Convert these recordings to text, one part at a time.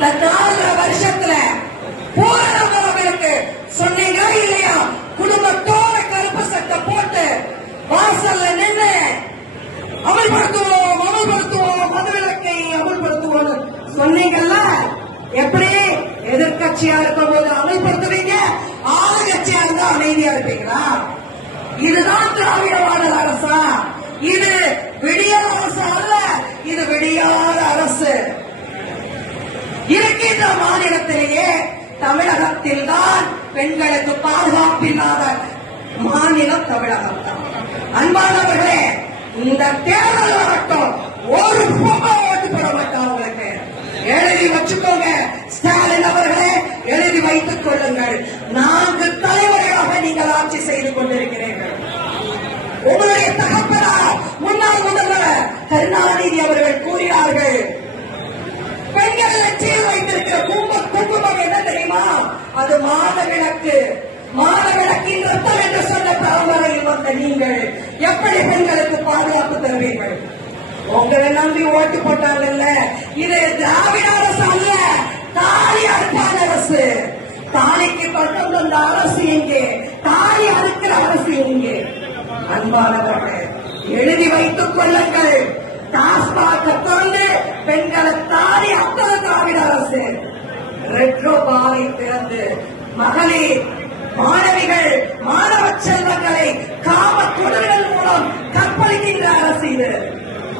இந்த 4 வருஷத்துல பூரணங்களுக்கு சொன்னீங்க இல்லையா? குடும்பத்தோட கருப்பு சட்டை போட்டு வாசல்ல நின்று அமல்படுத்துவோம் அமல்படுத்துவோம் மதுவிலக்கை அமல்படுத்துவோம் சொன்னீங்கல்ல. எப்படி எதிர்கட்சியா இருக்கும் போது அமல்படுத்துவீங்க, ஆளுங்கட்சியா இருந்தா அமைதியா இருப்பீங்களா? இதுதான் திராவிட மாடல் அரசா? இது விடியல் அரசு அல்ல, இது விடியாத அரசு. இருக்கின்ற மாநிலத்திலேயே தமிழகத்தில் தான் பெண்களுக்கு பாதுகாப்பில்லாத மாநிலம் தமிழகம் தான். அன்பானவர்களே, இந்த தேர்தல் வரட்டும், ஒரு ரூபாய் ஓட்டு போட மாட்டோம். உங்களுக்கு எழுதி வச்சுக்கோங்க. ஸ்டாலின் அவர்களே, எழுதி வைத்துக் கொள்ளுங்கள். 4 தலைவர்களாக நீங்கள் ஆட்சி செய்து கொண்டிருக்கிறீர்கள். உங்களுடைய தகப்பனார் முன்னாள் முதல்வர் கருணாநிதி அவர்கள் கூறினார்கள், பெண்கள் நெற்றியில் வைத்திருக்கிற குங்குமம் என்ன தெரியுமா? அது மாதவிலக்கு. மாதவிலக்கின் ரத்தம் என்று சொன்ன பரம்பரையில் வந்த நீங்கள் எப்படி பெண்களுக்கு பாதுகாப்பு தருவீர்கள்? உங்களை நம்பி ஓட்டு போட்டாங்கல்ல. இது திராவிட அரசு அல்ல, தாலி அறுப்பான அரசு. தாலிக்கு பட்டம் தந்த அரசு எங்கே? தாலி அறுக்கிற அரசு எங்கே? அன்பானவர்களே, எழுதி வைத்துக் கொள்ளுங்கள். டாஸ்மாக திறந்து பெண்களை தாலி அத்தனை திராவிட அரசு. ரெட்ரோ பாலை திறந்து மகளிர் மாணவிகள் மாணவ செல்வங்களை காம தொடர்கள் மூலம் கற்பழிக்கின்ற அரசு இது.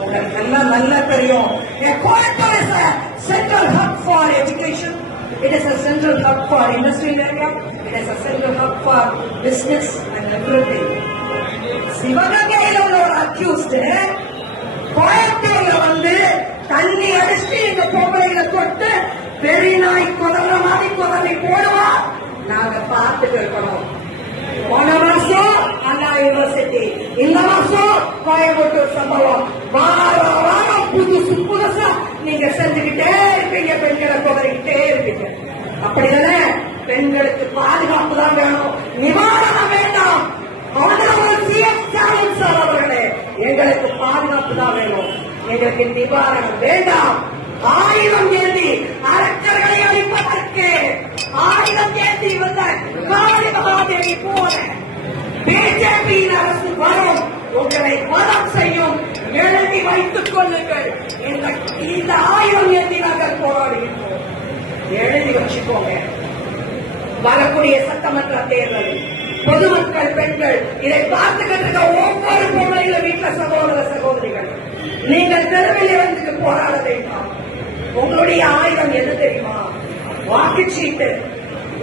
உங்களுக்கு எல்லாம் நல்லா தெரியும். Coimbatore is a central hub for education. It is a central hub for industrial area. It is a central hub for business and everything. சிவகங்கையில் உள்ள ஒரு அக்யூஸ்ட் கோயம்புத்தூர்ல வந்து தண்ணி அடிச்சு இந்த பொம்பளையில தொட்டு பெரிய நாய் குதற மாதிரி குதறி போடுவா. நாங்க பார்த்துட்டு இருக்கணும். போன வருஷம் அண்ணா யூனிவர்சிட்டி, இந்த வருஷம் கோயம்புத்தூர் சம்பவம். வாரம் வாரம் புதுசா நீங்க செஞ்சுக்கிட்டே இருப்பீங்க, பெண்களை குதறிக்கிட்டே இருப்பீங்க. அப்படிதானே? பெண்களுக்கு பாதுகாப்பு தான் வேணும், நிவாரணம் வேண்டாம். அவர்களே, எங்களுக்கு பாதுகாப்பு தான் வேணும், எங்களுக்கு நிவாரணம் வேண்டாம். ஆயுதம் ஏந்தி அரசர்களை அழிப்பதற்கு ஆயுதம் ஏந்தி வந்த காளி மகாதேவி போல பிஜேபியின் அரசு வரும், உங்களை வதம் செய்யும். எழுதி வைத்துக் கொள்ளுங்கள். இந்த ஆயுதம் ஏந்தி நாங்கள் போராடுகின்றோம். எழுதி வச்சுக்கோங்க. வரக்கூடிய சட்டமன்ற தேர்தல் பொதுமக்கள், பெண்கள் இதை பார்த்துக்கிட்டு இருக்க ஒவ்வொரு பொருளையும் வீட்டுல சகோதர சகோதரிகள், நீங்கள் தெருவில் இருந்து போராட வேண்டாம். உங்களுடைய ஆயுதம் எது தெரியுமா? வாக்குச்சீட்டு.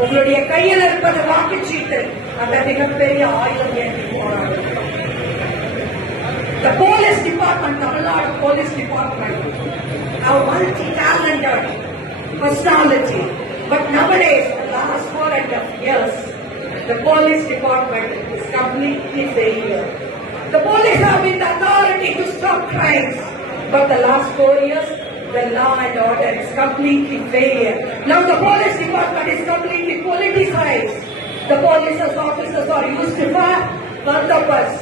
உங்களுடைய கையில் இருப்பது வாக்குச்சீட்டு. அந்த மிகப்பெரிய ஆயுதம் ஏற்றி போராடும். The police department, Tamil Nadu police department, now multi-talented personality, but nowadays, the last 4.5 years, the police department is completely failure. The police have been the authority to stop crimes, but the last 4 years, the law and order is completely failure. Now the police department is completely politicized. The police officers are used for purpose.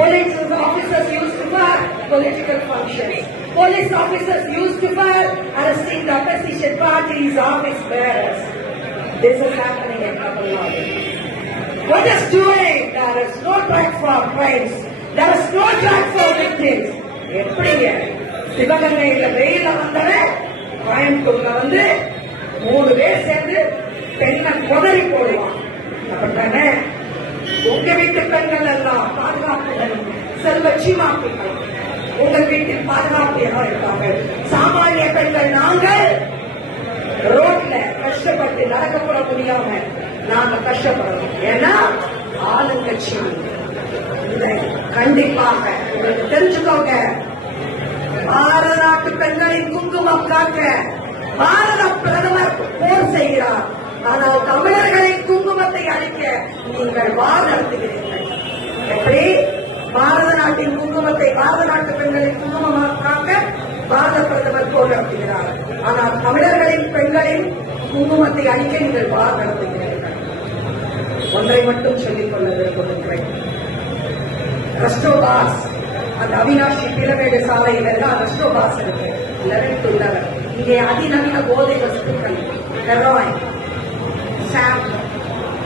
Police officers used for political functions. Police officers used for arresting the opposition parties' office bearers. This is happening in Tamil Nadu. What is doing? There is no track for crimes. There is no track for victims. எப்படிங்க சிவகங்கையில வெயில வந்தவன் கோயம்புத்தூர்ல வந்து 3 பேர் சேர்ந்து பெண்ணை கொதறி போடுவான். அப்படித்தானே? உங்க வீட்டு பெண்கள் எல்லாம் பாதுகாப்புடன் செல்வ சீமாப்பிகள் உங்கள் வீட்டில் பாதுகாப்பாக இருப்பாங்க. சாமானிய பெண்கள் நாங்கள் ரோட்ல கஷ்டப்பட்டு நடக்கப்பட முடியாம நாங்க கஷ்டப்படணும். ஏன்னா ஆளுங்கட்சி. கண்டிப்பாக உங்களுக்கு தெரிஞ்சுக்கோங்க. பாரத நாட்டு பெண்களின் குங்குமம் காக்க பாரத பிரதமர் போர் செய்கிறார். ஆனால் தமிழர்களின் குங்குமத்தை அழிக்க நீங்கள் வார் நடத்துகிறீர்கள். எப்படி? பாரத நாட்டின் குங்குமத்தை, பாரத நாட்டு பெண்களின் குங்குமமாக காக்க பாரத பிரதமர் போர் நடத்துகிறார். ஆனால் தமிழர்களின் பெண்களின் குங்குமத்தை அழிக்க நீங்கள் வார் நடத்துகிறீர்கள். ஒன்றை மட்டும் சொல்லிக் கொள்ள விரும்புகின்றேன். ரஸ்டோபாஸ், அந்த அவினாஷி பிளவேடு சாலையில் எல்லாம் ரஸ்டோபாஸ் இருக்கு. 11 to 11 இங்கே அதிநவீன போதை வசதி ஹெரோயின், சாப்,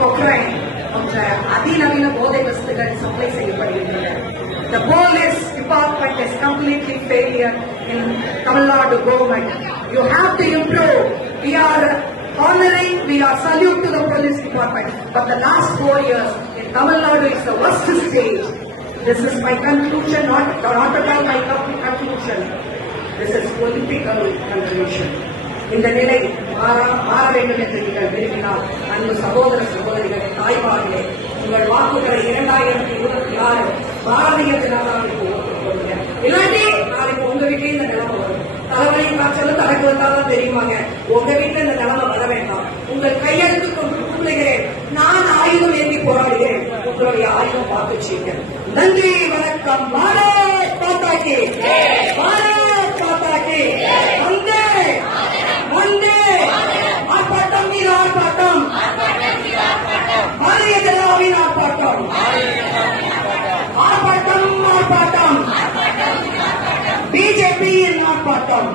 கொக்ரைன் போன்ற அதிநவீன போதை வஸ்துகள் சப்ளை செய்யப்படுகின்றன. The police department is completely failure in Tamil Nadu government. You have to improve. We are honoring, we are salute to the police department. But the last 4 years in Tamil Nadu is the worst stage. This is my conclusion, not at all my conclusion. This is political conclusion. இந்த நிலை மாற வேண்டும் என்று நீங்கள் விரும்பினால் அன்பு சகோதர சகோதரிகளே, தாய்மார்களே, உங்கள் வாக்குகளை 2026 பாரதிய ஜனதாவுக்கு ஓட்டுக் கொடுங்க. இல்லாட்டி நாளைக்கு உங்க வீட்டிலே இந்த நிலைமை வரும். தலைவலி காய்ச்சலும் தலைக்கு வந்தாலும் தெரியுமாங்க. உங்க வீட்டுல இந்த நிலைமை வர வேண்டாம். உங்கள் கையெழுத்து கூறுகிறேன், நான் ஆயுதம் ஏந்தி போராடுகிறேன். உங்களுடைய ஆயுதம் பார்த்துச்சீங்க. நன்றி, வணக்கம். பாரத் மாதா கி ஜெய். பாரத் மாதா கி ஜெய். வந்தே வந்தே ஆர்ப்பாட்டம் மீது ஆர்ப்பாட்டம், பாரதிய ஜனதாவின் ஆர்ப்பாட்டம், ஆர்ப்பாட்டம் ஆர்ப்பாட்டம், பிஜேபியின் ஆர்ப்பாட்டம்.